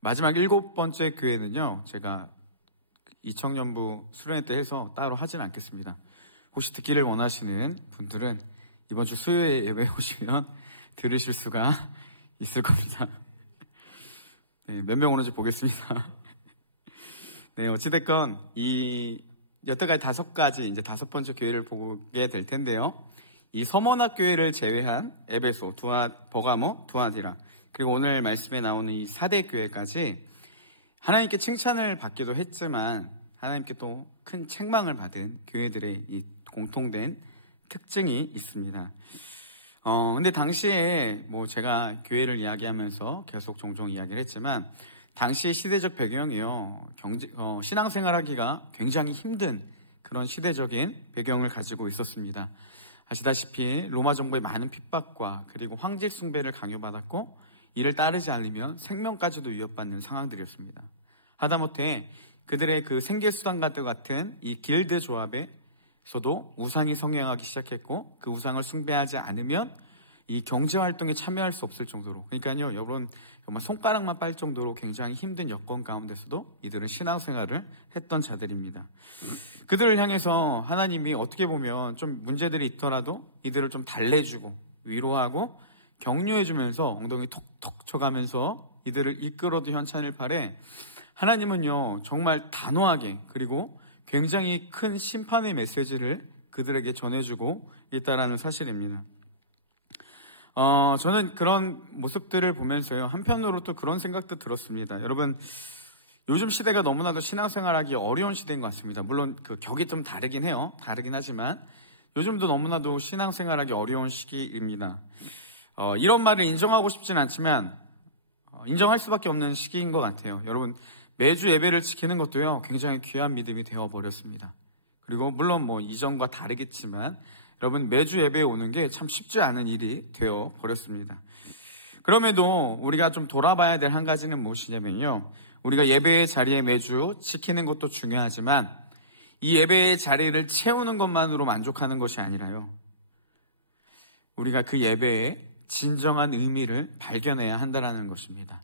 마지막 7번째 교회는요, 제가 이청년부 수련회 때 해서 따로 하진 않겠습니다. 혹시 듣기를 원하시는 분들은 이번 주 수요일 예배 오시면 들으실 수가 있을 겁니다. 네, 몇 명 오는지 보겠습니다. 네, 어찌됐건 여태까지 5가지, 이제 5번째 교회를 보게 될 텐데요. 이 서머나 교회를 제외한 에베소, 버가모, 두아디라, 그리고 오늘 말씀에 나오는 이 4대 교회까지 하나님께 칭찬을 받기도 했지만 하나님께 또 큰 책망을 받은 교회들의 이 공통된 특징이 있습니다. 근데 당시에 제가 교회를 이야기하면서 계속 종종 이야기를 했지만 당시의 시대적 배경이요, 신앙생활하기가 굉장히 힘든 그런 시대적인 배경을 가지고 있었습니다. 아시다시피 로마 정부의 많은 핍박과 그리고 황제 숭배를 강요받았고 이를 따르지 않으면 생명까지도 위협받는 상황들이었습니다. 하다못해 그들의 그 생계수단과도 같은 이 길드 조합에서도 우상이 성행하기 시작했고 그 우상을 숭배하지 않으면 이 경제활동에 참여할 수 없을 정도로, 그러니까요 여러분 정말 손가락만 빨 정도로 굉장히 힘든 여건 가운데서도 이들은 신앙생활을 했던 자들입니다. 그들을 향해서 하나님이 어떻게 보면 좀 문제들이 있더라도 이들을 좀 달래주고 위로하고 격려해주면서 엉덩이 톡톡 쳐가면서 이들을 이끌어도 현찬을 바래 하나님은요 정말 단호하게 그리고 굉장히 큰 심판의 메시지를 그들에게 전해주고 있다는 사실입니다. 저는 그런 모습들을 보면서요 한편으로 또 그런 생각도 들었습니다. 여러분, 요즘 시대가 너무나도 신앙생활하기 어려운 시대인 것 같습니다. 물론 그 격이 좀 다르긴 해요. 다르긴 하지만 요즘도 너무나도 신앙생활하기 어려운 시기입니다. 이런 말을 인정하고 싶진 않지만 인정할 수밖에 없는 시기인 것 같아요. 여러분, 매주 예배를 지키는 것도요 굉장히 귀한 믿음이 되어버렸습니다. 그리고 물론 이전과 다르겠지만 여러분, 매주 예배에 오는 게 참 쉽지 않은 일이 되어버렸습니다. 그럼에도 우리가 좀 돌아봐야 될 한 가지는 무엇이냐면요, 우리가 예배의 자리에 매주 지키는 것도 중요하지만 이 예배의 자리를 채우는 것만으로 만족하는 것이 아니라요, 우리가 그 예배의 진정한 의미를 발견해야 한다는 것입니다.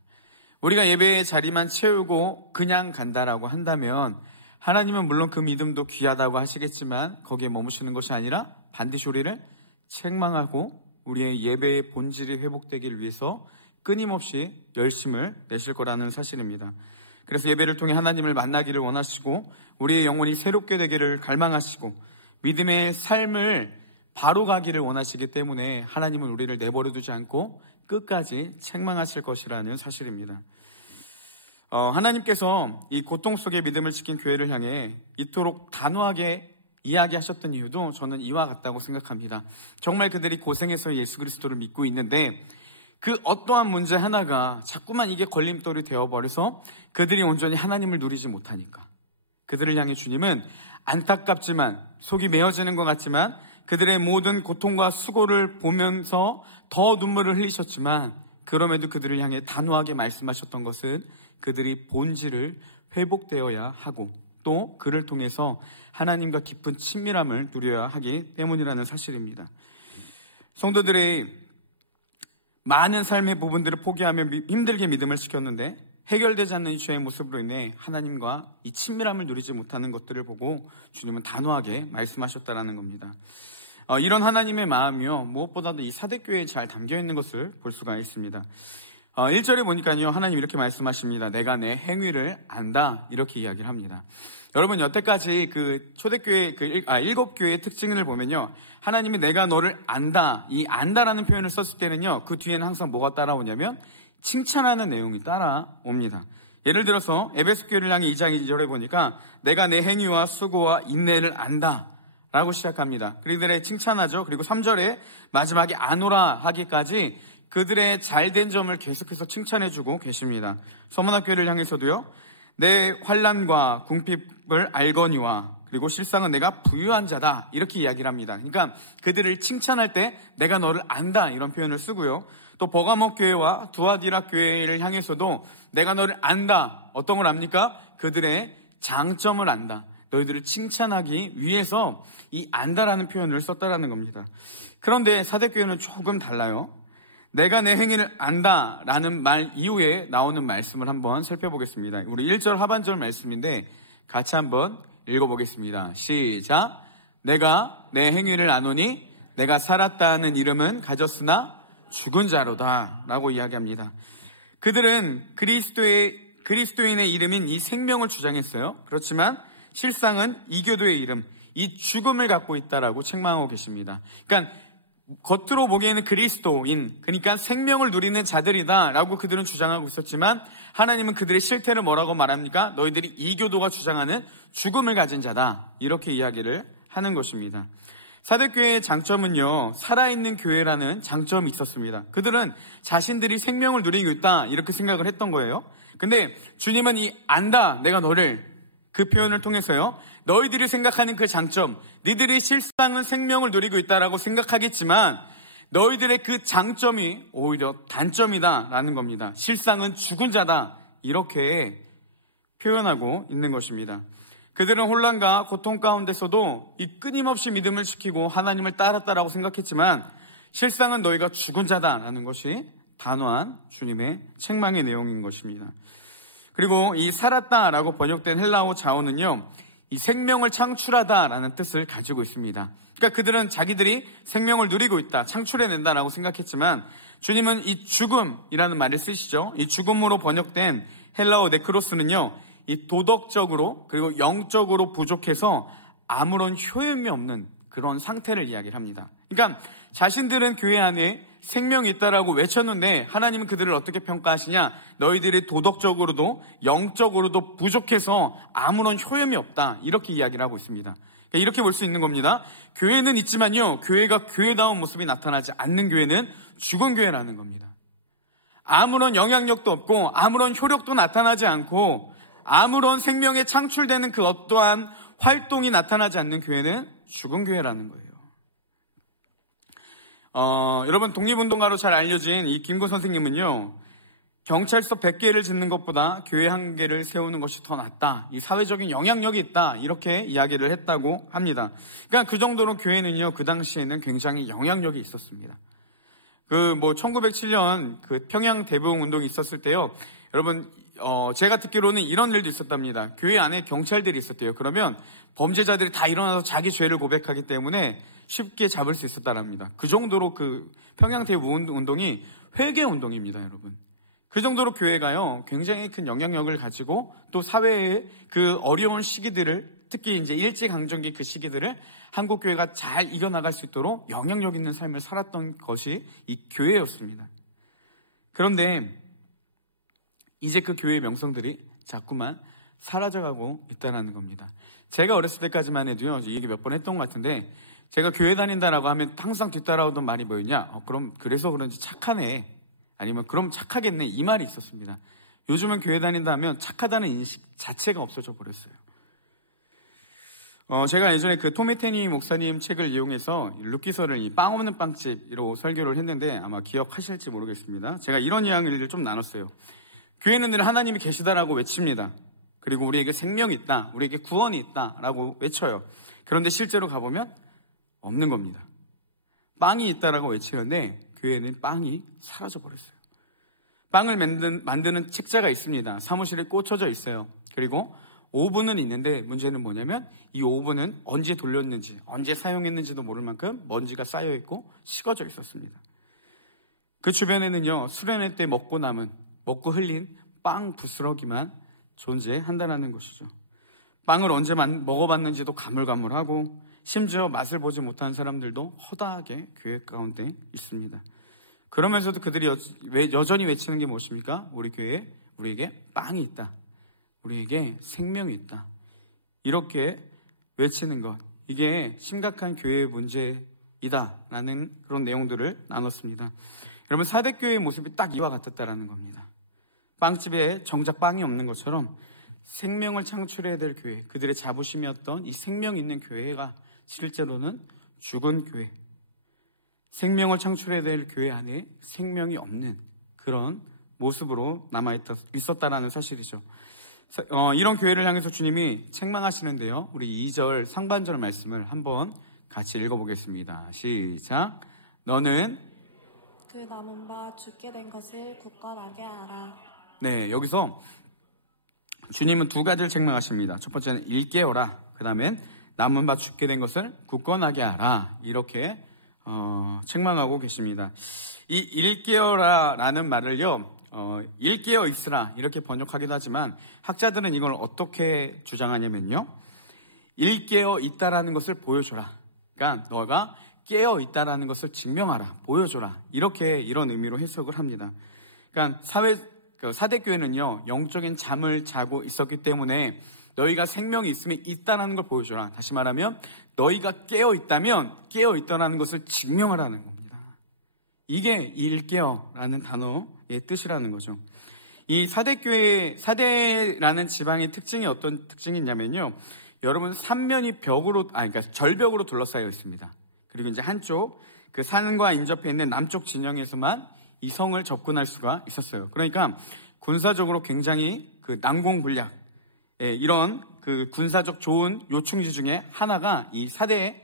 우리가 예배의 자리만 채우고 그냥 간다라고 한다면 하나님은 물론 그 믿음도 귀하다고 하시겠지만 거기에 머무시는 것이 아니라 반드시 우리를 책망하고 우리의 예배의 본질이 회복되기를 위해서 끊임없이 열심을 내실 거라는 사실입니다. 그래서 예배를 통해 하나님을 만나기를 원하시고 우리의 영혼이 새롭게 되기를 갈망하시고 믿음의 삶을 바로 가기를 원하시기 때문에 하나님은 우리를 내버려 두지 않고 끝까지 책망하실 것이라는 사실입니다. 하나님께서 이 고통 속에 믿음을 지킨 교회를 향해 이토록 단호하게 이야기하셨던 이유도 저는 이와 같다고 생각합니다. 정말 그들이 고생해서 예수 그리스도를 믿고 있는데 그 어떠한 문제 하나가 자꾸만 이게 걸림돌이 되어버려서 그들이 온전히 하나님을 누리지 못하니까 그들을 향해 주님은 안타깝지만 속이 메어지는 것 같지만 그들의 모든 고통과 수고를 보면서 더 눈물을 흘리셨지만 그럼에도 그들을 향해 단호하게 말씀하셨던 것은 그들이 본질을 회복되어야 하고 또 그를 통해서 하나님과 깊은 친밀함을 누려야 하기 때문이라는 사실입니다. 성도들의 많은 삶의 부분들을 포기하며 힘들게 믿음을 지켰는데 해결되지 않는 이 죄의 모습으로 인해 하나님과 이 친밀함을 누리지 못하는 것들을 보고 주님은 단호하게 말씀하셨다라는 겁니다. 이런 하나님의 마음이요 무엇보다도 이 사대교회에 잘 담겨있는 것을 볼 수가 있습니다. 1절에 보니까요 하나님 이렇게 말씀하십니다. 내가 내 행위를 안다, 이렇게 이야기를 합니다. 여러분, 여태까지 그 초대교회 7교회의 특징을 보면요 하나님이 내가 너를 안다, 이 안다라는 표현을 썼을 때는요 그 뒤에는 항상 뭐가 따라오냐면 칭찬하는 내용이 따라옵니다. 예를 들어서 에베소 교회를 향해 2장 2절에 보니까 내가 내 행위와 수고와 인내를 안다 라고 시작합니다. 그들의 칭찬하죠. 그리고 3절에 마지막에 아노라 하기까지 그들의 잘된 점을 계속해서 칭찬해주고 계십니다. 서머나 교회를 향해서도요 내 환난과 궁핍을 알거니와 그리고 실상은 내가 부유한 자다, 이렇게 이야기를 합니다. 그러니까 그들을 칭찬할 때 내가 너를 안다, 이런 표현을 쓰고요. 또 버가모 교회와 두아디라 교회를 향해서도 내가 너를 안다, 어떤 걸 압니까? 그들의 장점을 안다, 너희들을 칭찬하기 위해서 이 안다라는 표현을 썼다라는 겁니다. 그런데 사대교회는 조금 달라요. 내가 내 행위를 안다라는 말 이후에 나오는 말씀을 한번 살펴보겠습니다. 우리 1절 하반절 말씀인데 같이 한번 읽어보겠습니다. 시작. 내가 내 행위를 아노니 내가 살았다는 이름은 가졌으나 죽은 자로다 라고 이야기합니다. 그들은 그리스도인의 이름인 이 생명을 주장했어요. 그렇지만 실상은 이교도의 이름, 이 죽음을 갖고 있다라고 책망하고 계십니다. 그러니까 겉으로 보기에는 그리스도인, 그러니까 생명을 누리는 자들이다 라고 그들은 주장하고 있었지만 하나님은 그들의 실태를 뭐라고 말합니까? 너희들이 이교도가 주장하는 죽음을 가진 자다, 이렇게 이야기를 하는 것입니다. 사대교회의 장점은요, 살아있는 교회라는 장점이 있었습니다. 그들은 자신들이 생명을 누리고 있다 이렇게 생각을 했던 거예요. 근데 주님은 이 안다 내가 너를, 그 표현을 통해서요, 너희들이 생각하는 그 장점, 너희들이 실상은 생명을 누리고 있다라고 생각하겠지만 너희들의 그 장점이 오히려 단점이다 라는 겁니다. 실상은 죽은 자다, 이렇게 표현하고 있는 것입니다. 그들은 혼란과 고통 가운데서도 이 끊임없이 믿음을 지키고 하나님을 따랐다라고 생각했지만 실상은 너희가 죽은 자다라는 것이 단호한 주님의 책망의 내용인 것입니다. 그리고 이 살았다라고 번역된 헬라어 자어는요, 이 생명을 창출하다라는 뜻을 가지고 있습니다. 그러니까 그들은 자기들이 생명을 누리고 있다, 창출해낸다라고 생각했지만 주님은 이 죽음이라는 말을 쓰시죠. 이 죽음으로 번역된 헬라어 네크로스는요, 이 도덕적으로 그리고 영적으로 부족해서 아무런 효용이 없는 그런 상태를 이야기를 합니다. 그러니까 자신들은 교회 안에 생명이 있다라고 외쳤는데 하나님은 그들을 어떻게 평가하시냐? 너희들이 도덕적으로도 영적으로도 부족해서 아무런 효용이 없다, 이렇게 이야기를 하고 있습니다. 그러니까 이렇게 볼 수 있는 겁니다. 교회는 있지만요, 교회가 교회다운 모습이 나타나지 않는 교회는 죽은 교회라는 겁니다. 아무런 영향력도 없고 아무런 효력도 나타나지 않고 아무런 생명에 창출되는 그 어떠한 활동이 나타나지 않는 교회는 죽은 교회라는 거예요. 여러분, 독립운동가로 잘 알려진 이 김구 선생님은요, 경찰서 100개를 짓는 것보다 교회 1개를 세우는 것이 더 낫다, 이 사회적인 영향력이 있다, 이렇게 이야기를 했다고 합니다. 그러니까 그 정도로 교회는요, 그 당시에는 굉장히 영향력이 있었습니다. 1907년 그 평양 대부흥 운동이 있었을 때요, 여러분, 제가 듣기로는 이런 일도 있었답니다. 교회 안에 경찰들이 있었대요. 그러면 범죄자들이 다 일어나서 자기 죄를 고백하기 때문에 쉽게 잡을 수 있었다랍니다. 그 정도로 그 평양 대부흥 운동이 회개 운동입니다, 여러분. 그 정도로 교회가요, 굉장히 큰 영향력을 가지고 또 사회의 그 어려운 시기들을, 특히 이제 일제강점기 그 시기들을 한국 교회가 잘 이겨나갈 수 있도록 영향력 있는 삶을 살았던 것이 이 교회였습니다. 그런데 이제 그 교회의 명성들이 자꾸만 사라져가고 있다는 겁니다. 제가 어렸을 때까지만 해도요, 이 얘기 몇 번 했던 것 같은데, 제가 교회 다닌다라고 하면 항상 뒤따라오던 말이 뭐였냐? 그럼 그래서 그런지 착하네, 아니면 그럼 착하겠네, 이 말이 있었습니다. 요즘은 교회 다닌다 하면 착하다는 인식 자체가 없어져 버렸어요. 제가 예전에 그 토메테니 목사님 책을 이용해서 루키서를 이 빵 없는 빵집으로 설교를 했는데 아마 기억하실지 모르겠습니다. 제가 이런 이야기를 좀 나눴어요. 교회는 늘 하나님이 계시다라고 외칩니다. 그리고 우리에게 생명이 있다, 우리에게 구원이 있다라고 외쳐요. 그런데 실제로 가보면 없는 겁니다. 빵이 있다라고 외치는데 교회는 빵이 사라져버렸어요. 빵을 만드는 책자가 있습니다. 사무실에 꽂혀져 있어요. 그리고 오븐은 있는데 문제는 뭐냐면 이 오븐은 언제 돌렸는지, 언제 사용했는지도 모를 만큼 먼지가 쌓여있고 식어져 있었습니다. 그 주변에는요, 수련회 때 먹고 흘린 빵 부스러기만 존재한다는 것이죠. 빵을 언제 먹어봤는지도 가물가물하고 심지어 맛을 보지 못한 사람들도 허다하게 교회 가운데 있습니다. 그러면서도 그들이 여전히 외치는 게 무엇입니까? 우리 교회에 우리에게 빵이 있다, 우리에게 생명이 있다, 이렇게 외치는 것, 이게 심각한 교회의 문제이다라는 그런 내용들을 나눴습니다. 여러분, 사대교회의 모습이 딱 이와 같았다라는 겁니다. 빵집에 정작 빵이 없는 것처럼 생명을 창출해야 될 교회, 그들의 자부심이었던 이 생명 있는 교회가 실제로는 죽은 교회, 생명을 창출해야 될 교회 안에 생명이 없는 그런 모습으로 남아있었다라는 사실이죠. 이런 교회를 향해서 주님이 책망하시는데요, 우리 2절 상반절 말씀을 한번 같이 읽어보겠습니다. 시작. 너는 그 남은 바 죽게 된 것을 굳건하게 하라. 네, 여기서 주님은 두 가지를 책망하십니다. 첫 번째는 일깨어라. 그 다음엔 남은 바 죽게 된 것을 굳건하게 하라. 이렇게 책망하고 계십니다. 이 일깨어라라는 말을요, 일깨어 있으라 이렇게 번역하기도 하지만 학자들은 이걸 어떻게 주장하냐면요, 일깨어 있다라는 것을 보여줘라. 그러니까 너가 깨어 있다라는 것을 증명하라, 보여줘라. 이런 의미로 해석을 합니다. 그러니까 사대교회는요, 영적인 잠을 자고 있었기 때문에 너희가 생명이 있으면 있다라는 걸 보여줘라. 다시 말하면 너희가 깨어 있다면 깨어 있다라는 것을 증명하라는 겁니다. 이게 일깨어라는 단어의 뜻이라는 거죠. 이 사대라는 지방의 특징이 어떤 특징이 있냐면요, 여러분 삼면이 그러니까 절벽으로 둘러싸여 있습니다. 그리고 이제 한쪽 그 산과 인접해 있는 남쪽 진영에서만 이 성을 접근할 수가 있었어요. 그러니까 군사적으로 굉장히 그 난공불락, 이런 그 군사적 좋은 요충지 중에 하나가 이 사대의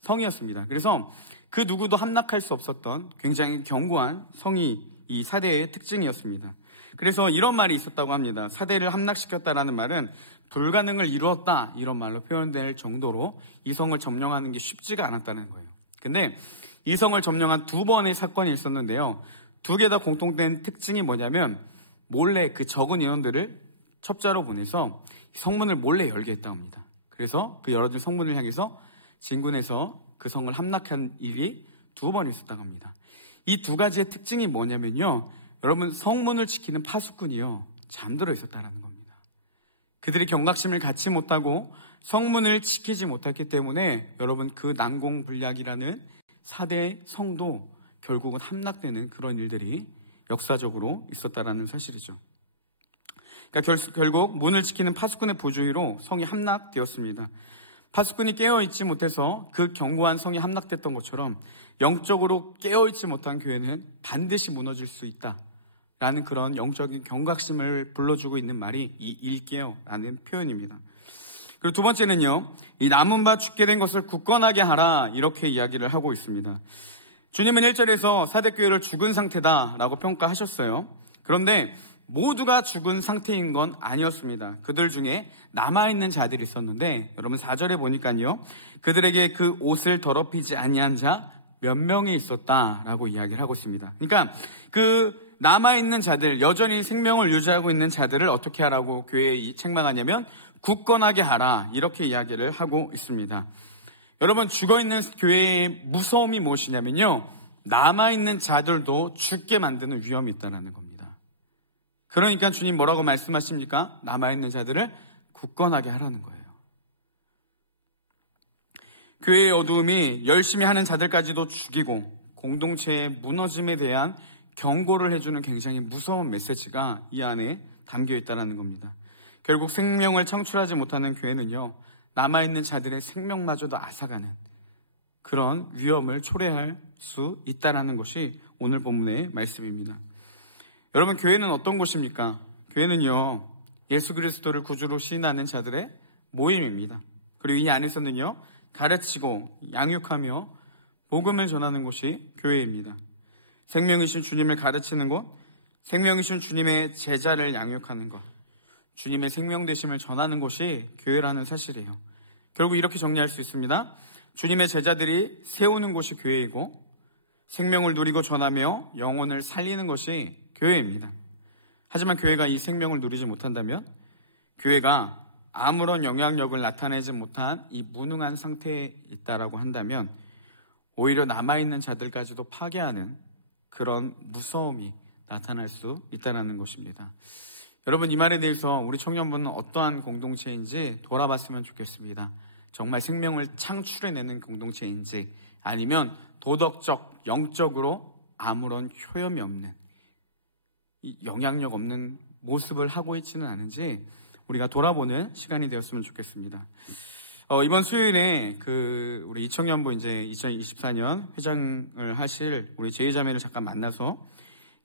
성이었습니다. 그래서 그 누구도 함락할 수 없었던 굉장히 견고한 성이 이 사대의 특징이었습니다. 그래서 이런 말이 있었다고 합니다. 사대를 함락시켰다라는 말은 불가능을 이루었다, 이런 말로 표현될 정도로 이 성을 점령하는 게 쉽지가 않았다는 거예요. 근데 이 성을 점령한 두 번의 사건이 있었는데요, 두 개 다 공통된 특징이 뭐냐면 몰래 그 적은 인원들을 첩자로 보내서 성문을 몰래 열게 했다고 합니다. 그래서 그 열어진 성문을 향해서 진군해서 그 성을 함락한 일이 두 번 있었다고 합니다. 이 두 가지의 특징이 뭐냐면요, 여러분 성문을 지키는 파수꾼이요, 잠들어 있었다는 겁니다. 그들이 경각심을 갖지 못하고 성문을 지키지 못했기 때문에 여러분 그 난공불락이라는 사대의 성도 결국은 함락되는 그런 일들이 역사적으로 있었다라는 사실이죠. 그러니까 결국 문을 지키는 파수꾼의 부주의로 성이 함락되었습니다. 파수꾼이 깨어있지 못해서 그 견고한 성이 함락됐던 것처럼 영적으로 깨어있지 못한 교회는 반드시 무너질 수 있다라는 그런 영적인 경각심을 불러주고 있는 말이 이 일깨어라는 표현입니다. 그리고 두 번째는요, 이 남은 바 죽게 된 것을 굳건하게 하라, 이렇게 이야기를 하고 있습니다. 주님은 1절에서 사대교회를 죽은 상태다라고 평가하셨어요. 그런데 모두가 죽은 상태인 건 아니었습니다. 그들 중에 남아있는 자들이 있었는데 여러분 4절에 보니까요, 그들에게 그 옷을 더럽히지 아니한 자 몇 명이 있었다라고 이야기를 하고 있습니다. 그러니까 그 남아있는 자들, 여전히 생명을 유지하고 있는 자들을 어떻게 하라고 교회에 책망하냐면 굳건하게 하라, 이렇게 이야기를 하고 있습니다. 여러분, 죽어있는 교회의 무서움이 무엇이냐면요, 남아있는 자들도 죽게 만드는 위험이 있다는 겁니다. 그러니까 주님 뭐라고 말씀하십니까? 남아있는 자들을 굳건하게 하라는 거예요. 교회의 어두움이 열심히 하는 자들까지도 죽이고 공동체의 무너짐에 대한 경고를 해주는 굉장히 무서운 메시지가 이 안에 담겨 있다는 겁니다. 결국 생명을 창출하지 못하는 교회는요, 남아있는 자들의 생명마저도 앗아가는 그런 위험을 초래할 수 있다는 것이 오늘 본문의 말씀입니다. 여러분, 교회는 어떤 곳입니까? 교회는요, 예수 그리스도를 구주로 시인하는 자들의 모임입니다. 그리고 이 안에서는요, 가르치고 양육하며 복음을 전하는 곳이 교회입니다. 생명이신 주님을 가르치는 곳, 생명이신 주님의 제자를 양육하는 것, 주님의 생명 되심을 전하는 곳이 교회라는 사실이에요. 결국 이렇게 정리할 수 있습니다. 주님의 제자들이 세우는 곳이 교회이고 생명을 누리고 전하며 영혼을 살리는 것이 교회입니다. 하지만 교회가 이 생명을 누리지 못한다면, 교회가 아무런 영향력을 나타내지 못한 이 무능한 상태에 있다라고 한다면 오히려 남아있는 자들까지도 파괴하는 그런 무서움이 나타날 수 있다는 것입니다. 여러분, 이 말에 대해서 우리 청년부는 어떠한 공동체인지 돌아봤으면 좋겠습니다. 정말 생명을 창출해내는 공동체인지, 아니면 도덕적, 영적으로 아무런 효염이 없는, 영향력 없는 모습을 하고 있지는 않은지 우리가 돌아보는 시간이 되었으면 좋겠습니다. 이번 수요일에 우리 이청년부 이제 2024년 회장을 하실 우리 제이자매를 잠깐 만나서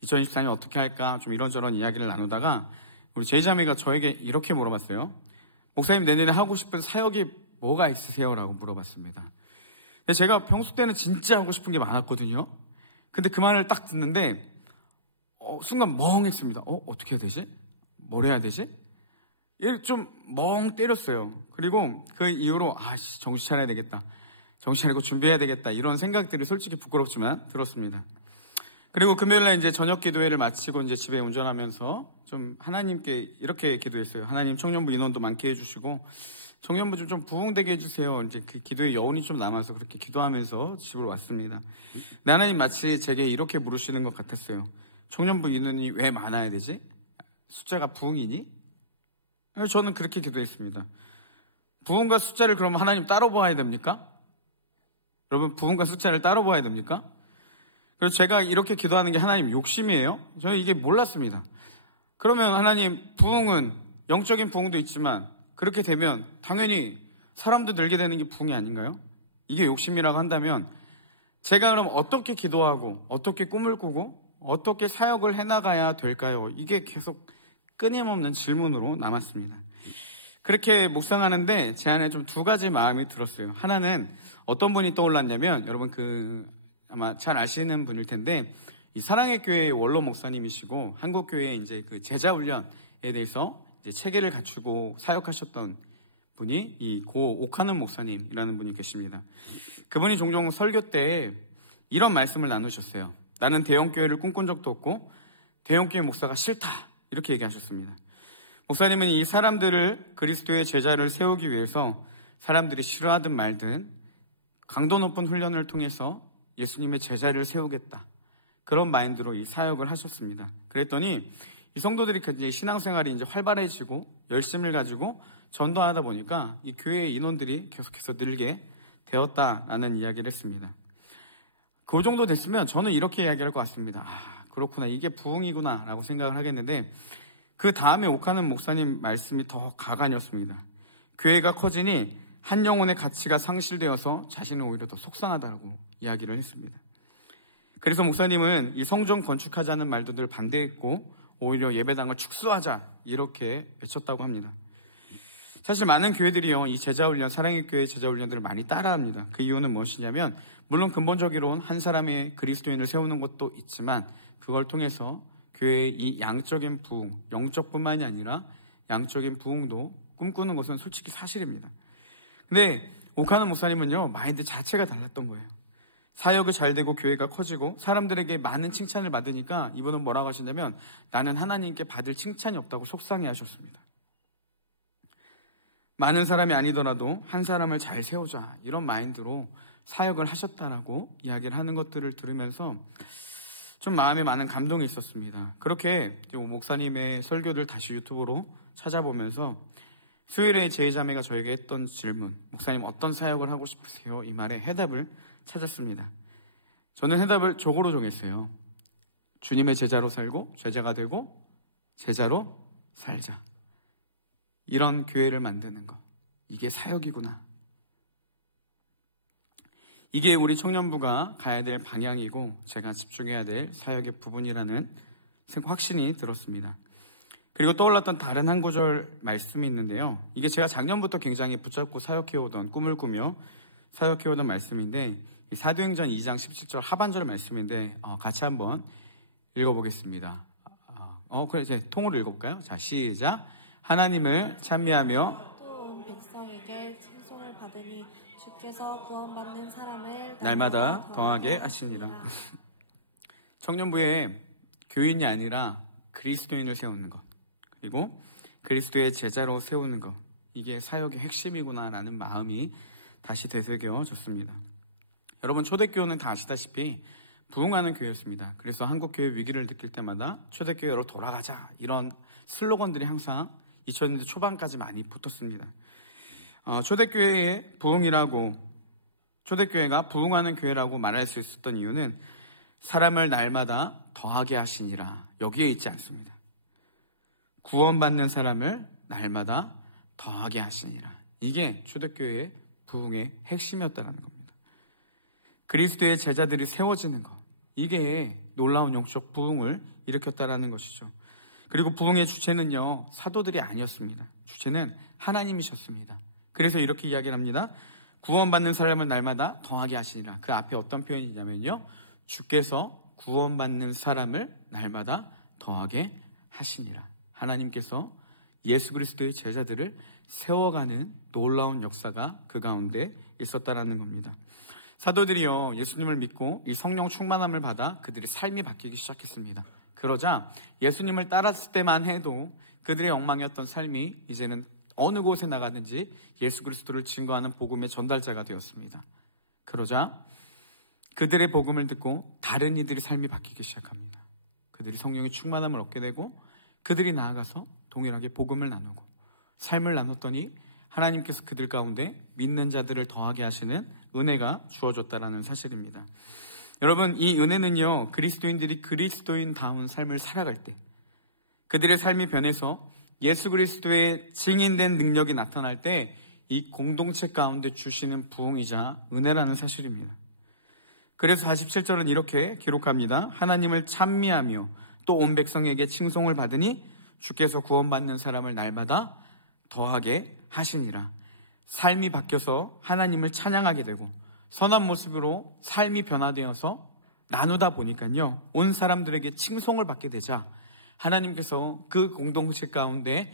2024년 어떻게 할까 좀 이런저런 이야기를 나누다가 우리 제이자매가 저에게 이렇게 물어봤어요. 목사님, 내년에 하고 싶은 사역이 뭐가 있으세요? 라고 물어봤습니다. 근데 제가 평소 때는 진짜 하고 싶은 게 많았거든요. 근데 그 말을 딱 듣는데 순간 멍했습니다. 어떻게 해야 되지? 뭘 해야 되지? 얘를 좀 멍 때렸어요. 그리고 그 이후로 정신 차려야 되겠다. 정신 차리고 준비해야 되겠다. 이런 생각들이 솔직히 부끄럽지만 들었습니다. 그리고 금요일날 이제 저녁 기도회를 마치고 이제 집에 운전하면서 좀 하나님께 이렇게 기도했어요. 하나님 청년부 인원도 많게 해주시고 청년부 좀 부흥되게 해주세요. 이제 그 기도의 여운이 좀 남아서 그렇게 기도하면서 집으로 왔습니다. 근데 하나님 마치 제게 이렇게 물으시는 것 같았어요. 청년부 인원이 왜 많아야 되지? 숫자가 부흥이니? 저는 그렇게 기도했습니다. 부흥과 숫자를 그럼 하나님 따로 봐야 됩니까? 여러분, 부흥과 숫자를 따로 봐야 됩니까? 그래서 제가 이렇게 기도하는 게 하나님 욕심이에요? 저는 이게 몰랐습니다. 그러면 하나님, 부흥은 영적인 부흥도 있지만 그렇게 되면 당연히 사람도 늘게 되는 게 부흥이 아닌가요? 이게 욕심이라고 한다면 제가 그럼 어떻게 기도하고 어떻게 꿈을 꾸고 어떻게 사역을 해나가야 될까요? 이게 계속 끊임없는 질문으로 남았습니다. 그렇게 묵상하는데 제 안에 좀 두 가지 마음이 들었어요. 하나는 어떤 분이 떠올랐냐면 여러분 아마 잘 아시는 분일 텐데 이 사랑의 교회의 원로 목사님이시고 한국 교회의 이제 그 제자 훈련에 대해서 이제 체계를 갖추고 사역하셨던 분이 이 고 옥하는 목사님이라는 분이 계십니다. 그분이 종종 설교 때 이런 말씀을 나누셨어요. 나는 대형 교회를 꿈꾼 적도 없고 대형 교회 목사가 싫다 이렇게 얘기하셨습니다. 목사님은 이 사람들을 그리스도의 제자를 세우기 위해서 사람들이 싫어하든 말든 강도 높은 훈련을 통해서 예수님의 제자를 세우겠다. 그런 마인드로 이 사역을 하셨습니다. 그랬더니 이 성도들이 이제 신앙생활이 이제 활발해지고 열심을 가지고 전도하다 보니까 이 교회의 인원들이 계속해서 늘게 되었다라는 이야기를 했습니다. 그 정도 됐으면 저는 이렇게 이야기할 것 같습니다. 그렇구나. 이게 부흥이구나 라고 생각을 하겠는데 그 다음에 옥하는 목사님 말씀이 더 가관이었습니다. 교회가 커지니 한 영혼의 가치가 상실되어서 자신은 오히려 더 속상하다고 이야기를 했습니다. 그래서 목사님은 이 성전 건축하자는 말도 늘 반대했고 오히려 예배당을 축소하자 이렇게 외쳤다고 합니다. 사실 많은 교회들이요 이 제자훈련, 사랑의 교회 제자훈련들을 많이 따라합니다. 그 이유는 무엇이냐면 물론 근본적으로는 한 사람의 그리스도인을 세우는 것도 있지만 그걸 통해서 교회의 이 양적인 부흥, 영적뿐만이 아니라 양적인 부흥도 꿈꾸는 것은 솔직히 사실입니다. 근데 옥하는 목사님은요 마인드 자체가 달랐던 거예요. 사역이 잘 되고 교회가 커지고 사람들에게 많은 칭찬을 받으니까 이분은 뭐라고 하시냐면 나는 하나님께 받을 칭찬이 없다고 속상해 하셨습니다. 많은 사람이 아니더라도 한 사람을 잘 세우자 이런 마인드로 사역을 하셨다라고 이야기를 하는 것들을 들으면서 좀 마음에 많은 감동이 있었습니다. 그렇게 목사님의 설교를 다시 유튜브로 찾아보면서 수요일에 제자매가 저에게 했던 질문, 목사님 어떤 사역을 하고 싶으세요? 이 말에 해답을 찾았습니다. 저는 해답을 저거로 정했어요. 주님의 제자로 살고 제자가 되고 제자로 살자. 이런 교회를 만드는 것, 이게 사역이구나. 이게 우리 청년부가 가야 될 방향이고 제가 집중해야 될 사역의 부분이라는 확신이 들었습니다. 그리고 떠올랐던 다른 한 구절 말씀이 있는데요. 이게 제가 작년부터 굉장히 붙잡고 사역해오던, 꿈을 꾸며 사역해오던 말씀인데 사도행전 2장 17절 하반절 말씀인데 같이 한번 읽어보겠습니다. 그래 이제 통으로 읽어볼까요? 자, 시작. 하나님을 찬미하며 또 온 백성에게 칭송을 받으니 주께서 구원받는 사람을 날마다 더하게 하시니라. 청년부에 교인이 아니라 그리스도인을 세우는 것, 그리고 그리스도의 제자로 세우는 것, 이게 사역의 핵심이구나라는 마음이 다시 되새겨졌습니다. 여러분, 초대교회는 다 아시다시피 부흥하는 교회였습니다. 그래서 한국교회 위기를 느낄 때마다 초대교회로 돌아가자 이런 슬로건들이 항상 2000년대 초반까지 많이 붙었습니다. 초대교회의 부흥이라고, 초대교회가 부흥하는 교회라고 말할 수 있었던 이유는 사람을 날마다 더하게 하시니라, 여기에 있지 않습니다. 구원받는 사람을 날마다 더하게 하시니라, 이게 초대교회의 부흥의 핵심이었다는 겁니다. 그리스도의 제자들이 세워지는 것, 이게 놀라운 영적 부흥을 일으켰다는 것이죠. 그리고 부흥의 주체는요 사도들이 아니었습니다. 주체는 하나님이셨습니다. 그래서 이렇게 이야기를 합니다. 구원받는 사람을 날마다 더하게 하시니라. 그 앞에 어떤 표현이냐면요, 주께서 구원받는 사람을 날마다 더하게 하시니라. 하나님께서 예수 그리스도의 제자들을 세워가는 놀라운 역사가 그 가운데 있었다라는 겁니다. 사도들이요, 예수님을 믿고 이 성령 충만함을 받아 그들의 삶이 바뀌기 시작했습니다. 그러자 예수님을 따랐을 때만 해도 그들의 엉망이었던 삶이 이제는 어느 곳에 나가든지 예수 그리스도를 증거하는 복음의 전달자가 되었습니다. 그러자 그들의 복음을 듣고 다른 이들의 삶이 바뀌기 시작합니다. 그들이 성령의 충만함을 얻게 되고 그들이 나아가서 동일하게 복음을 나누고 삶을 나눴더니 하나님께서 그들 가운데 믿는 자들을 더하게 하시는 은혜가 주어졌다라는 사실입니다. 여러분, 이 은혜는요, 그리스도인들이 그리스도인다운 삶을 살아갈 때 그들의 삶이 변해서 예수 그리스도의 증인된 능력이 나타날 때 이 공동체 가운데 주시는 부흥이자 은혜라는 사실입니다. 그래서 47절은 이렇게 기록합니다. 하나님을 찬미하며 또 온 백성에게 칭송을 받으니 주께서 구원받는 사람을 날마다 더하게 하시니라. 삶이 바뀌어서 하나님을 찬양하게 되고 선한 모습으로 삶이 변화되어서 나누다 보니까요, 온 사람들에게 칭송을 받게 되자 하나님께서 그 공동체 가운데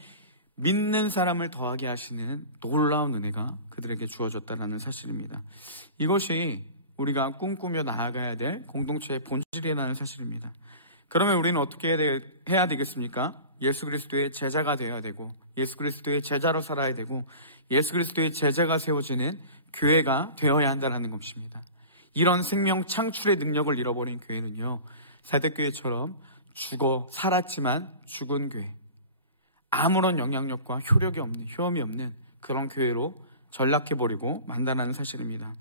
믿는 사람을 더하게 하시는 놀라운 은혜가 그들에게 주어졌다는 사실입니다. 이것이 우리가 꿈꾸며 나아가야 될 공동체의 본질이라는 사실입니다. 그러면 우리는 어떻게 해야 되겠습니까? 예수 그리스도의 제자가 되어야 되고 예수 그리스도의 제자로 살아야 되고 예수 그리스도의 제자가 세워지는 교회가 되어야 한다는 것입니다. 이런 생명 창출의 능력을 잃어버린 교회는요, 사대교회처럼 죽어 살았지만 죽은 교회, 아무런 영향력과 효험이 없는 그런 교회로 전락해버리고 만다는 사실입니다.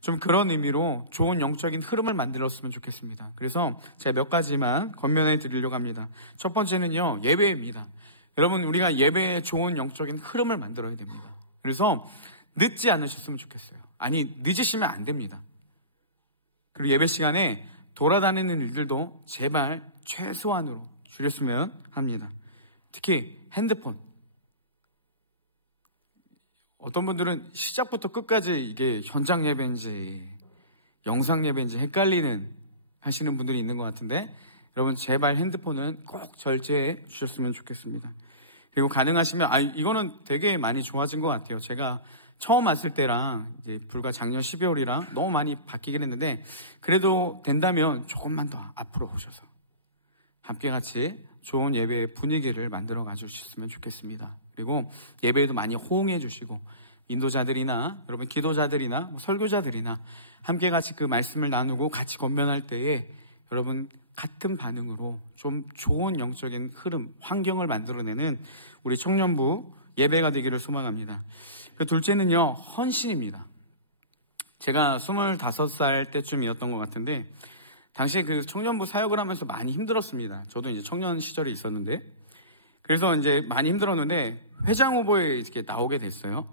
좀 그런 의미로 좋은 영적인 흐름을 만들었으면 좋겠습니다. 그래서 제가 몇 가지만 권면해 드리려고 합니다. 첫 번째는요, 예배입니다. 여러분, 우리가 예배에 좋은 영적인 흐름을 만들어야 됩니다. 그래서 늦지 않으셨으면 좋겠어요. 아니, 늦으시면 안 됩니다. 그리고 예배 시간에 돌아다니는 일들도 제발 최소한으로 줄였으면 합니다. 특히 핸드폰. 어떤 분들은 시작부터 끝까지 이게 현장 예배인지 영상 예배인지 헷갈리는 하시는 분들이 있는 것 같은데, 여러분 제발 핸드폰은 꼭 절제해 주셨으면 좋겠습니다. 그리고 가능하시면 이거는 되게 많이 좋아진 것 같아요. 제가 처음 왔을 때랑 이제 불과 작년 12월이랑 너무 많이 바뀌긴 했는데, 그래도 된다면 조금만 더 앞으로 오셔서 함께 같이 좋은 예배의 분위기를 만들어 가주셨으면 좋겠습니다. 그리고 예배에도 많이 호응해 주시고 인도자들이나 여러분 기도자들이나 설교자들이나 함께 같이 그 말씀을 나누고 같이 권면할 때에 여러분 같은 반응으로 좀 좋은 영적인 흐름, 환경을 만들어내는 우리 청년부 예배가 되기를 소망합니다. 그 둘째는요, 헌신입니다. 제가 25살 때쯤이었던 것 같은데, 당시에 그 청년부 사역을 하면서 많이 힘들었습니다. 저도 이제 청년 시절이 있었는데, 그래서 이제 많이 힘들었는데 회장 후보에 이렇게 나오게 됐어요.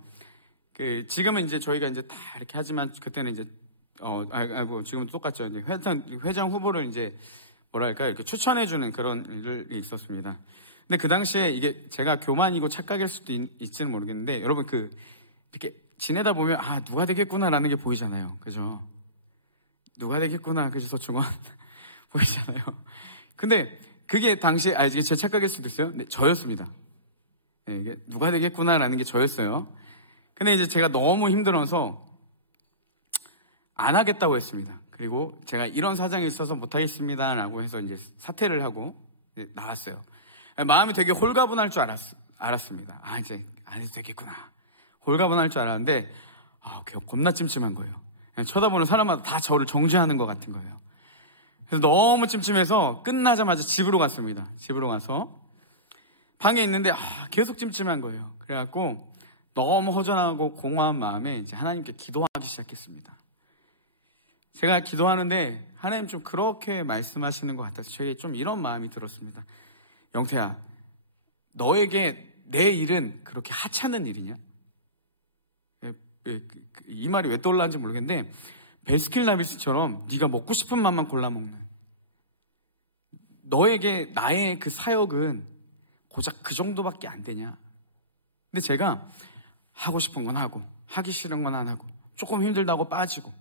지금은 이제 저희가 이제 다 이렇게 하지만 그때는 이제 지금은 똑같죠. 이제 회장 후보를 이제 뭐랄까 이렇게 추천해주는 그런 일이 있었습니다. 근데 그 당시에 이게 제가 교만이고 착각일 수도 있지는 모르겠는데, 여러분 이렇게 지내다 보면 누가 되겠구나라는 게 보이잖아요. 그죠? 누가 되겠구나, 그죠, 서충원? 보이잖아요. 근데 그게 당시에, 이게 제 착각일 수도 있어요. 네, 저였습니다. 네, 이게 누가 되겠구나라는 게 저였어요. 근데 이제 제가 너무 힘들어서 안 하겠다고 했습니다. 그리고 제가 이런 사정이 있어서 못하겠습니다라고 해서 이제 사퇴를 하고 나왔어요. 마음이 되게 홀가분할 줄 알았습니다. 이제 안 해도 되겠구나. 홀가분할 줄 알았는데, 겁나 찜찜한 거예요. 쳐다보는 사람마다 다 저를 정죄하는 것 같은 거예요. 그래서 너무 찜찜해서 끝나자마자 집으로 갔습니다. 집으로 가서 방에 있는데 계속 찜찜한 거예요. 그래갖고 너무 허전하고 공허한 마음에 이제 하나님께 기도하기 시작했습니다. 제가 기도하는데 하나님 좀 그렇게 말씀하시는 것 같아서 저에게 좀 이런 마음이 들었습니다. 영태야, 너에게 내 일은 그렇게 하찮은 일이냐? 이 말이 왜 떠올랐는지 모르겠는데, 베스킨라빈스처럼 네가 먹고 싶은 맛만 골라 먹는, 너에게 나의 그 사역은 고작 그 정도밖에 안 되냐? 근데 제가 하고 싶은 건 하고 하기 싫은 건 안 하고 조금 힘들다고 빠지고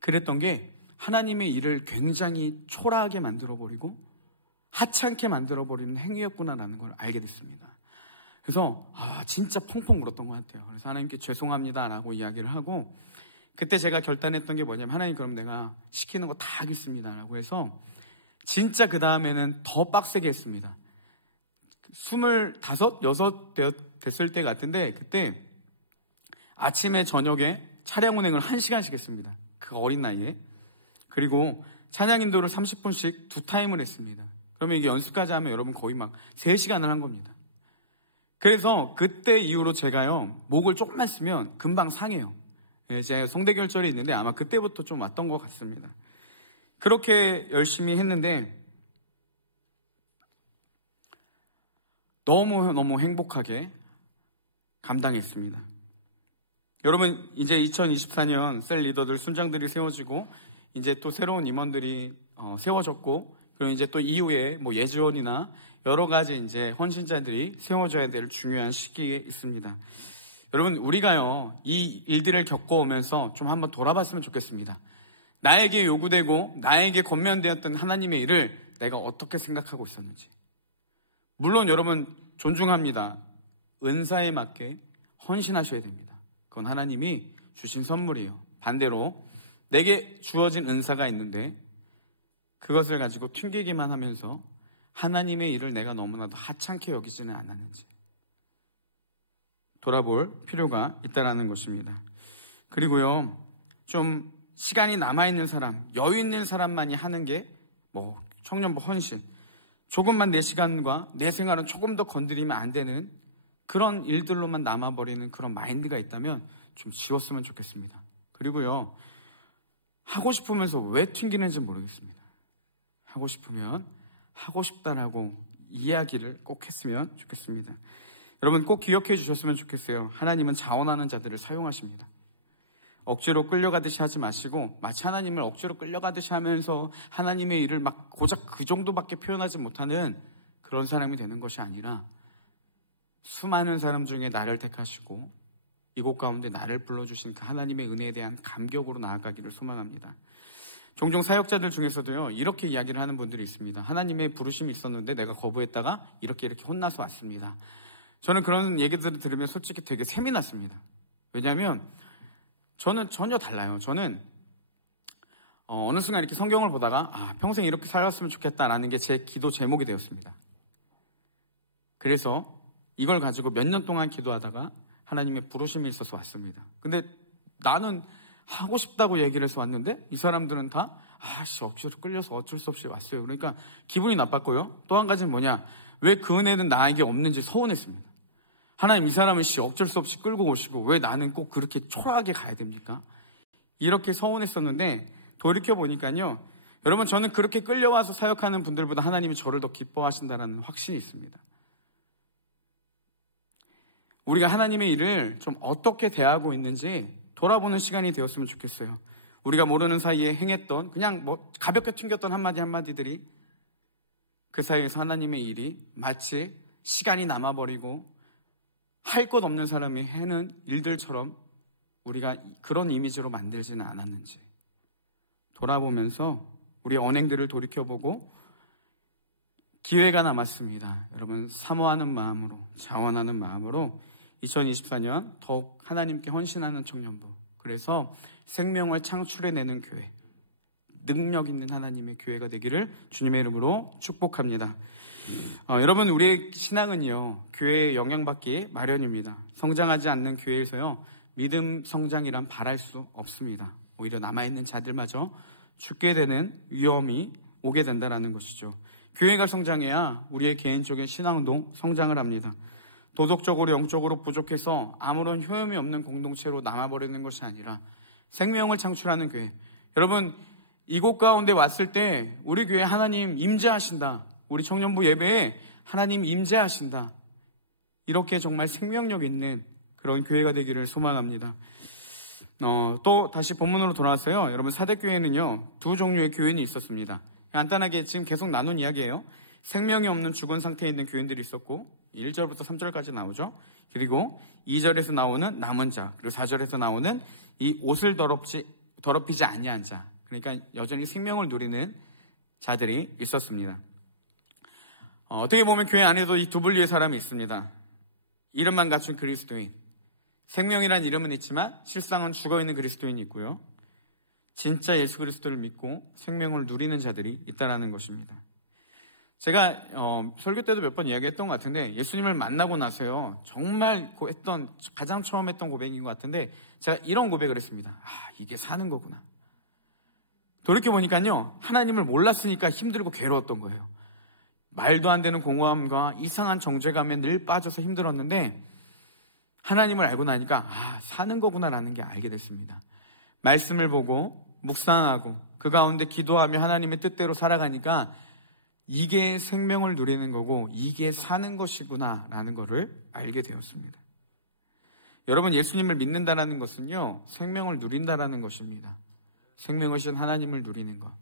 그랬던 게 하나님의 일을 굉장히 초라하게 만들어버리고 하찮게 만들어버리는 행위였구나라는 걸 알게 됐습니다. 그래서 진짜 펑펑 울었던 것 같아요. 그래서 하나님께 죄송합니다라고 이야기를 하고, 그때 제가 결단했던 게 뭐냐면, 하나님 그럼 내가 시키는 거 다 하겠습니다라고 해서 진짜 그 다음에는 더 빡세게 했습니다. 25, 6 됐을 때 같은데, 그때 아침에 저녁에 차량 운행을 1시간씩 했습니다. 그 어린 나이에. 그리고 찬양 인도를 30분씩 2타임을 했습니다. 그러면 이게 연습까지 하면 여러분 거의 막 3시간을 한 겁니다. 그래서 그때 이후로 제가요, 목을 조금만 쓰면 금방 상해요. 제가 성대결절이 있는데 아마 그때부터 좀 왔던 것 같습니다. 그렇게 열심히 했는데 너무 행복하게 감당했습니다. 여러분, 이제 2024년 셀 리더들 순장들이 세워지고 이제 또 새로운 임원들이 세워졌고, 그리고 이제 또 이후에 뭐 예지원이나 여러 가지 이제 헌신자들이 세워져야 될 중요한 시기에 있습니다. 여러분, 우리가요, 이 일들을 겪어오면서 좀 한번 돌아봤으면 좋겠습니다. 나에게 요구되고 나에게 권면되었던 하나님의 일을 내가 어떻게 생각하고 있었는지. 물론 여러분 존중합니다. 은사에 맞게 헌신하셔야 됩니다. 그건 하나님이 주신 선물이에요. 반대로 내게 주어진 은사가 있는데 그것을 가지고 튕기기만 하면서 하나님의 일을 내가 너무나도 하찮게 여기지는 않았는지 돌아볼 필요가 있다는 것입니다. 그리고요, 좀 시간이 남아있는 사람, 여유 있는 사람만이 하는 게 뭐 청년부 헌신, 조금만 내 시간과 내 생활은 조금 더 건드리면 안 되는 그런 일들로만 남아버리는 그런 마인드가 있다면 좀 지웠으면 좋겠습니다. 그리고요, 하고 싶으면서 왜 튕기는지 모르겠습니다. 하고 싶으면 하고 싶다라고 이야기를 꼭 했으면 좋겠습니다. 여러분 꼭 기억해 주셨으면 좋겠어요. 하나님은 자원하는 자들을 사용하십니다. 억지로 끌려가듯이 하지 마시고, 마치 하나님을 억지로 끌려가듯이 하면서 하나님의 일을 막 고작 그 정도밖에 표현하지 못하는 그런 사람이 되는 것이 아니라, 수많은 사람 중에 나를 택하시고 이곳 가운데 나를 불러주신 그 하나님의 은혜에 대한 감격으로 나아가기를 소망합니다. 종종 사역자들 중에서도요, 이렇게 이야기를 하는 분들이 있습니다. 하나님의 부르심이 있었는데 내가 거부했다가 이렇게 혼나서 왔습니다. 저는 그런 얘기들을 들으면 솔직히 되게 샘이 났습니다. 왜냐하면 저는 전혀 달라요. 저는 어느 순간 이렇게 성경을 보다가 평생 이렇게 살았으면 좋겠다라는 게 제 기도 제목이 되었습니다. 그래서 이걸 가지고 몇 년 동안 기도하다가 하나님의 부르심이 있어서 왔습니다. 근데 나는 하고 싶다고 얘기를 해서 왔는데 이 사람들은 다 억지로 끌려서 어쩔 수 없이 왔어요. 그러니까 기분이 나빴고요. 또 한 가지는 뭐냐, 왜 그 은혜는 나에게 없는지 서운했습니다. 하나님, 이 사람은 어쩔 수 없이 끌고 오시고 왜 나는 꼭 그렇게 초라하게 가야 됩니까? 이렇게 서운했었는데 돌이켜보니까요, 여러분, 저는 그렇게 끌려와서 사역하는 분들보다 하나님이 저를 더 기뻐하신다는 확신이 있습니다. 우리가 하나님의 일을 좀 어떻게 대하고 있는지 돌아보는 시간이 되었으면 좋겠어요. 우리가 모르는 사이에 행했던, 그냥 뭐 가볍게 튕겼던 한마디들이 그 사이에서 하나님의 일이 마치 시간이 남아버리고 할 것 없는 사람이 해는 일들처럼 우리가 그런 이미지로 만들지는 않았는지 돌아보면서 우리 언행들을 돌이켜보고, 기회가 남았습니다. 여러분, 사모하는 마음으로, 자원하는 마음으로 2024년 더욱 하나님께 헌신하는 청년부, 그래서 생명을 창출해내는 교회, 능력 있는 하나님의 교회가 되기를 주님의 이름으로 축복합니다. 여러분, 우리의 신앙은요, 교회에 영향받기 마련입니다. 성장하지 않는 교회에서요, 믿음 성장이란 바랄 수 없습니다. 오히려 남아있는 자들마저 죽게 되는 위험이 오게 된다는 것이죠. 교회가 성장해야 우리의 개인적인 신앙도 성장을 합니다. 도덕적으로 영적으로 부족해서 아무런 효험이 없는 공동체로 남아버리는 것이 아니라 생명을 창출하는 교회. 여러분, 이곳 가운데 왔을 때 우리 교회에 하나님 임재하신다, 우리 청년부 예배에 하나님 임재하신다, 이렇게 정말 생명력 있는 그런 교회가 되기를 소망합니다. 또 다시 본문으로 돌아왔어요. 여러분, 사대교회는요, 두 종류의 교인이 있었습니다. 간단하게 지금 계속 나눈 이야기예요. 생명이 없는 죽은 상태에 있는 교인들이 있었고, 1절부터 3절까지 나오죠. 그리고 2절에서 나오는 남은 자, 그리고 4절에서 나오는 이 옷을 더럽히지 아니한 자, 그러니까 여전히 생명을 누리는 자들이 있었습니다. 어떻게 보면 교회 안에도 이 두 분류의 사람이 있습니다. 이름만 갖춘 그리스도인, 생명이란 이름은 있지만 실상은 죽어있는 그리스도인이 있고요. 진짜 예수 그리스도를 믿고 생명을 누리는 자들이 있다는 것입니다. 제가 설교 때도 몇 번 이야기했던 것 같은데, 예수님을 만나고 나서요, 정말 가장 처음 했던 고백인 것 같은데, 제가 이런 고백을 했습니다. 이게 사는 거구나. 돌이켜보니까요, 하나님을 몰랐으니까 힘들고 괴로웠던 거예요. 말도 안 되는 공허함과 이상한 정죄감에 늘 빠져서 힘들었는데, 하나님을 알고 나니까 사는 거구나라는 게 알게 됐습니다. 말씀을 보고 묵상하고 그 가운데 기도하며 하나님의 뜻대로 살아가니까 이게 생명을 누리는 거고 이게 사는 것이구나라는 것을 알게 되었습니다. 여러분, 예수님을 믿는다는 것은요, 생명을 누린다는 것입니다. 생명이신 하나님을 누리는 것,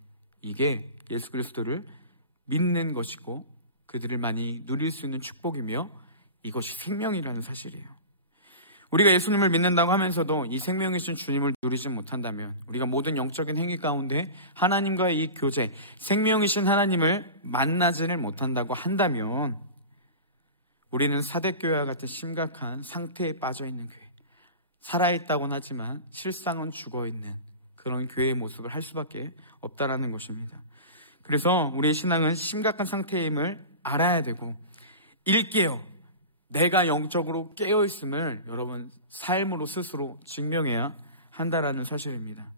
이게 예수 그리스도를 믿는 것이고 그들을 많이 누릴 수 있는 축복이며 이것이 생명이라는 사실이에요. 우리가 예수님을 믿는다고 하면서도 이 생명이신 주님을 누리지 못한다면, 우리가 모든 영적인 행위 가운데 하나님과의 이 교제, 생명이신 하나님을 만나지를 못한다고 한다면 우리는 사대교회와 같은 심각한 상태에 빠져있는 교회, 살아있다고는 하지만 실상은 죽어있는 그런 교회의 모습을 할 수밖에 없다는 것입니다. 그래서 우리의 신앙은 심각한 상태임을 알아야 되고, 일깨어 내가 영적으로 깨어있음을 여러분 삶으로 스스로 증명해야 한다라는 사실입니다.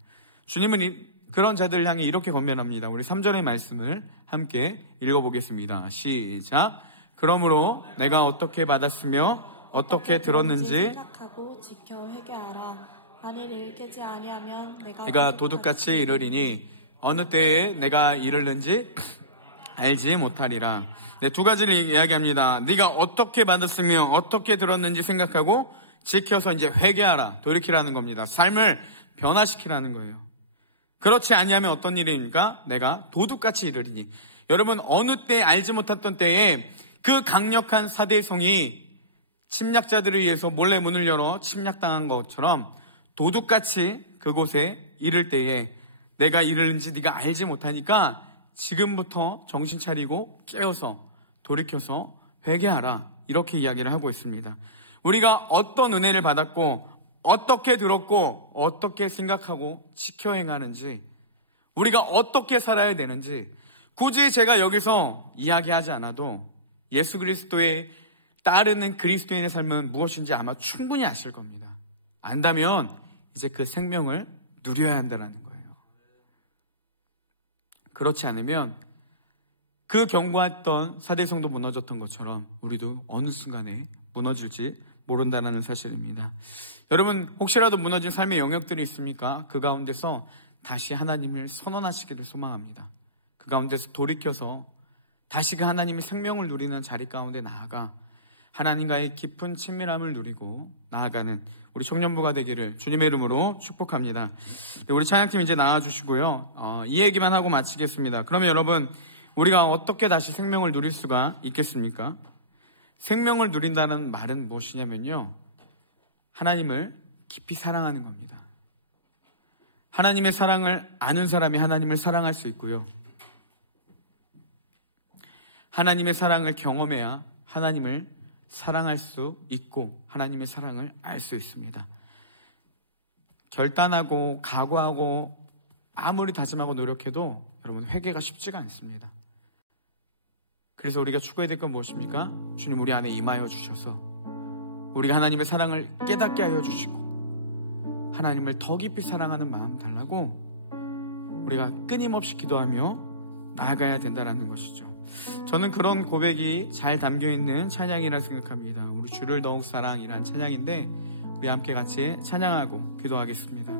주님은 그런 자들을 향해 이렇게 권면합니다. 우리 3절의 말씀을 함께 읽어보겠습니다. 시작. 그러므로 내가 어떻게 받았으며 어떻게 들었는지 생각하고 지켜 회개하라. 만일 일깨지 아니하면 내가 도둑같이 이르리니 어느 때에 내가 이르는지 알지 못하리라. 네, 두 가지를 이야기합니다. 네가 어떻게 받았으며 어떻게 들었는지 생각하고 지켜서 이제 회개하라, 돌이키라는 겁니다. 삶을 변화시키라는 거예요. 그렇지 아니하면 어떤 일입니까? 내가 도둑같이 이르리니. 여러분, 어느 때 알지 못했던 때에 그 강력한 사대성이 침략자들을 위해서 몰래 문을 열어 침략당한 것처럼 도둑같이 그곳에 이를 때에 내가 이르는지 네가 알지 못하니까 지금부터 정신 차리고 깨어서 돌이켜서 회개하라, 이렇게 이야기를 하고 있습니다. 우리가 어떤 은혜를 받았고 어떻게 들었고 어떻게 생각하고 지켜 행하는지, 우리가 어떻게 살아야 되는지 굳이 제가 여기서 이야기하지 않아도 예수 그리스도에 따르는 그리스도인의 삶은 무엇인지 아마 충분히 아실 겁니다. 안다면 이제 그 생명을 누려야 한다는 거예요. 그렇지 않으면 그 경고했던 사대성도 무너졌던 것처럼 우리도 어느 순간에 무너질지 모른다는 사실입니다. 여러분, 혹시라도 무너진 삶의 영역들이 있습니까? 그 가운데서 다시 하나님을 선언하시기를 소망합니다. 그 가운데서 돌이켜서 다시 그 하나님의 생명을 누리는 자리 가운데 나아가 하나님과의 깊은 친밀함을 누리고 나아가는 우리 청년부가 되기를 주님의 이름으로 축복합니다. 우리 찬양팀 이제 나와주시고요. 이 얘기만 하고 마치겠습니다. 그러면 여러분, 우리가 어떻게 다시 생명을 누릴 수가 있겠습니까? 생명을 누린다는 말은 무엇이냐면요, 하나님을 깊이 사랑하는 겁니다. 하나님의 사랑을 아는 사람이 하나님을 사랑할 수 있고요, 하나님의 사랑을 경험해야 하나님을 사랑할 수 있고 하나님의 사랑을 알 수 있습니다. 결단하고 각오하고 아무리 다짐하고 노력해도 여러분, 회개가 쉽지가 않습니다. 그래서 우리가 추구해야 될 건 무엇입니까? 주님 우리 안에 임하여 주셔서 우리가 하나님의 사랑을 깨닫게 하여 주시고 하나님을 더 깊이 사랑하는 마음 달라고 우리가 끊임없이 기도하며 나아가야 된다는 것이죠. 저는 그런 고백이 잘 담겨있는 찬양이라 생각합니다. 우리 주를 더욱 사랑이란 찬양인데 우리 함께 같이 찬양하고 기도하겠습니다.